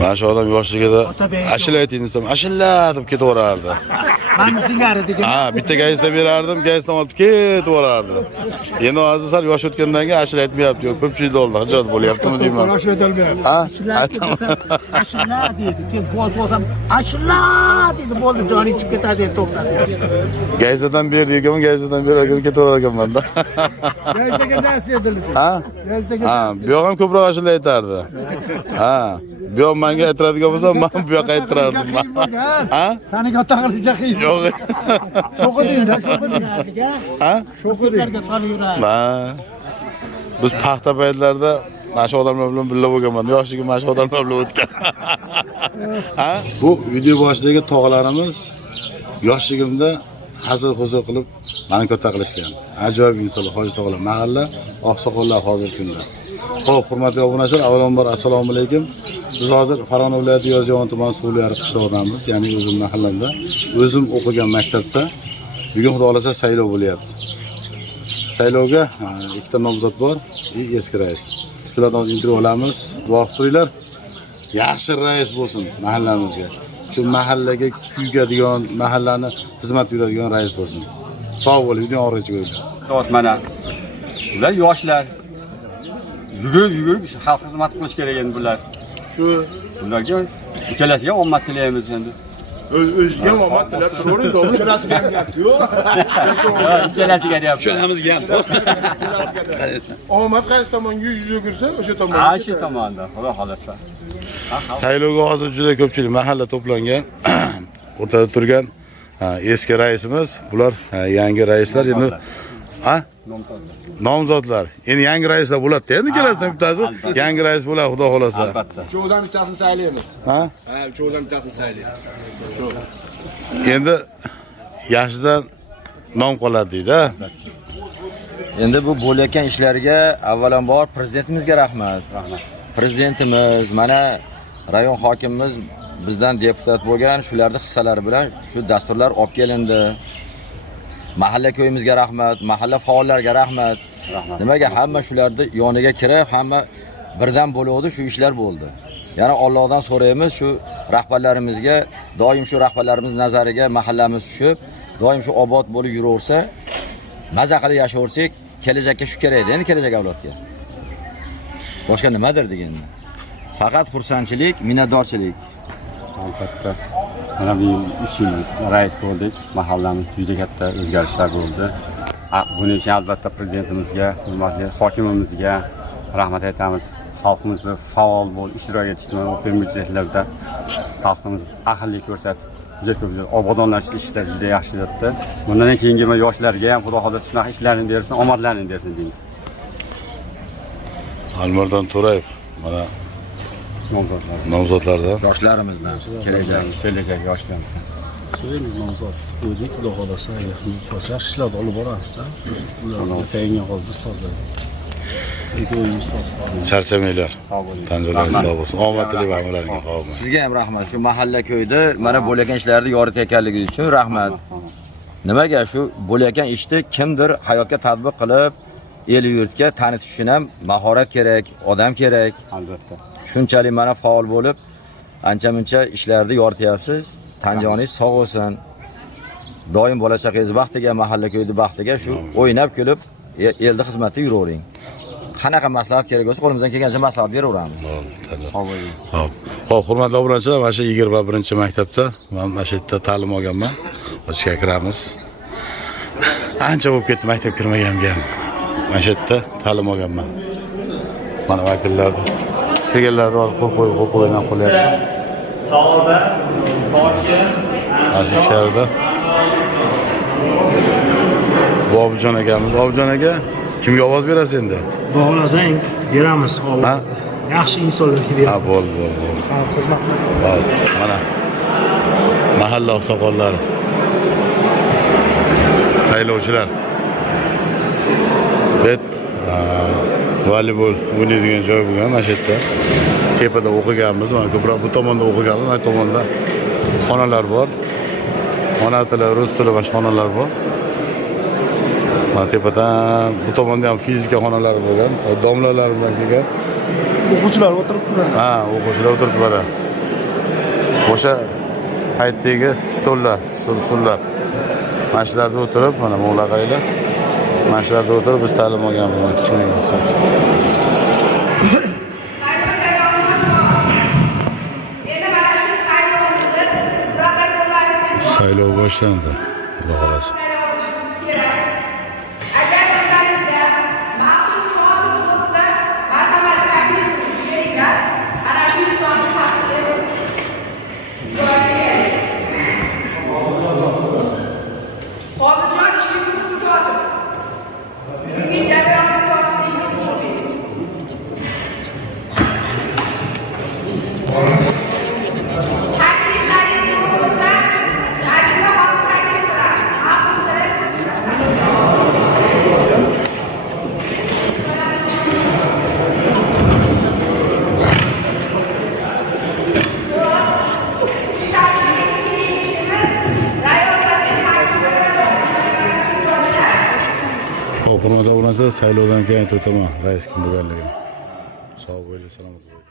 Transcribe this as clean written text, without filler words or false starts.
Mana shu odam yoshligida ashula ayting desam, ashula deb ketaverardi. Mana singari degan. Ha, bitta gazeta berardim, gazetadan olib ketaverardi. Endi hozir sal yosh o'tgandan keyin ashula aytmayapti, ko'pchilikda oldi, hijot bo'lyaptimi deyman. Ashula aytolmayapti. Ha? Ashula deydi. Keyin bo'lsam ashula deydi, bo'ldi, joni chiqib ketadi, to'xtadi. Gazetadan ber deganman, gazetadan berarkan ketaverar ekanman-da. Gazetaga nasib edildi. Ha? Gazetaga. Ha, bu yoq ham ko'proq ashula aytardi. Ha, bu yoq menga aytiradigan bo'lsa, men bu yoqqa aytirardim. Ha? Seni katta qilishga qiyin. Yo'q. Sho'qidingda, sho'qiding. Ha? Sho'qlarga solib yuradi. Ha. Biz paxta paytlarida mana shu odamlar bilan birga bo'lganman. Yoshligim mana shu odamlar bilan o'tgan. Ha? Bu video boshidagi tog'larimiz yoshligimda hazil-huzur qilib meni katta qilishgan. Ajoyib insonlar, hoji tog'lar, mahalla oqsoqollar hozirgi kunda. Xo'p, hurmatli obunachilar, avvalambor assalomu alaykum. Biz hozir Farg'ona viloyati Yozyovon tumani Suvliyari qishlog'idamiz, ya'ni o'zim mahallamda, o'zim o'qigan maktabda bugun xudo xolasa saylov bo'lyapti. Saylovga ikkita nomzod bor, eski rais. Shulardan intervyu olamiz. Duo qilib turinglar. Yaxshi rais bo'lsin mahallamizga. Shu mahallaga kuygadigan, mahallani xizmat yuradigan rais bo'lsin. Sog' bo'ling, video oxirigacha ko'ring. Soat mana. Ular yoshlar. Yugurib xalq xizmat qilish kerak endi bular. Shu Ularga ikkalasiga omad tilaymiz endi. o'ziga omad tilab turavering, to'g'ri. Ikkalasiga ham gap yo'q. Ikkalasiga deyapti. Shunamiz gap. Omad qaysi tomonga yugursa, o'sha tomonga. Ha, shu tomonda, xudo xolasa. Saylovga hozir juda ko'pchilik mahalla to'plangan. O'rtada turgan eski raisimiz, bular yangi raislar endi nomzodlar. Endi yangi raislar bo'ladi-da, endi kelasidan bittasi yangi rais bo'ladi, xudo xolasa. Albatta. Cho'dan bittasini saylaymiz. Ha? Ha, cho'dan bittasini saylaymiz. Endi yaxshidan nom qoladi deydi-a. Endi bu bo'layotgan ishlarga avvalambor prezidentimizga rahmat. Prezidentimiz, mana rayon hokimimiz bizdan deputat bo'lgan, shularning hissalari bilan shu dasturlar olib kelindi. Mahalla ko'yimizga rahmat, mahalla faollariga rahmat. Nimaga hamma shularni yoniga kirib, hamma birdan bo'ldi, shu ishlar bo'ldi. Yana Allohdan so'raymiz, shu rahbarlarimizga, doim shu rahbarlarimiz nazariga mahallamiz tushib, doim shu obod bo'lib yuraversa, maza qilib yashaversak, kelajakka shu kerak edi, endi kelajak avlodga. Boshqa nimadir deganda. Faqat xursandchilik, minnatdorchilik. Albatta. Mana bu 3 yil rais bo'ldik. Mahallamiz juda katta o'zgarishlar bo'ldi. Buning uchun albatta prezidentimizga, hurmatli hokimimizga rahmat aytamiz. Xalqimizni faol bo'lib ishtirok etishdi mana o'tgan byudjetlarda. Xalqimiz ahillik ko'rsatib, juda ko'p obodonlashtirish ishlari juda yaxshi o'tdi. Bundan keyingi yoshlarga ham xudo xohlasa shunaqa ishlarni bersin, omadlarini bersin deymiz. Almardon To'rayev mana nomzodlardan Yoshlarimizdan kelajak yoshlarimizdan. So'ylik nomzod o'dik, xudo xolasa, yaxshi ishlarni olib boramiz-da. Ularga tayingan holda ustozlar. charchamanglar. Tanjo'laringiz sog' bo'lsin. Omad tilayman ularga. Sizga ham rahmat. Shu mahalla ko'yda mana bo'layotgan ishlarni yoritayotganligi uchun rahmat. Nimaga shu bo'layotgan ishni kimdir hayotga tatbiq qilib, el yurtga tanitish uchun ham mahorat kerak, odam kerak. Albatta. Shunchalik mana faol bo'lib, ancha-muncha ishlarni yorityapsiz. Tanjoningiz sog' bo'lsin. Doim bola chaqangiz baxtiga, mahalla ko'yda baxtiga shu o'ynab kulib, elda xizmatda yuravering. Qanaqa maslahat kerak bo'lsa, qo'limizdan kelgancha maslahat beraveramiz. Xo'p, hurmatli obunachilar, mana shu 21-maktabda men mana shu yerda ta'lim olganman. Ochga kiramiz. Ancha bo'lib ketdi maktab kirmaganimga. Mana shu yerda ta'lim olganman. Mana vakillar kelganlarda hozir qo'l-qo'ydan qo'lyapti. Savoda, hokim, Mana ichkarida Bobujon akamiz. Bobujon aka, kimga ovoz berasiz endi? Bog'lasang beramiz. Ha? Yaxshi insonlarga beramiz. Ha, bo'ldi. Xizmat. Mana mahalla oqsoqollari. Saylovchilar. Bet voleybol o'ynaydigan joy bo'lgan mana shu yerda. Tepada o'qiganmiz, mana ko'proq bu tomonda o'qiganmiz, mana tomonda xonalar bor. Ona tili, rus tili va xonalar bor. Mana tepadan bu tomonda ham fizika xonalari bo'lgan, domlalar bilan kelgan. O'quvchilar o'tirib turadi. Ha, o'quvchilar o'tiribdi mana. O'sha paytdagi stollar. Mana shularda o'tirib, mana mo'g'la qaranglar. Mana shularda o'tirib biz ta'lim olganmiz, kichkina stol. Saylov boshlandi. Xudo xolasa. Hurmatli obunachilar, saylovdan keyin aytib o'taman rais kim bo'lganligini. Sog' bo'ling, salomat bo'ling.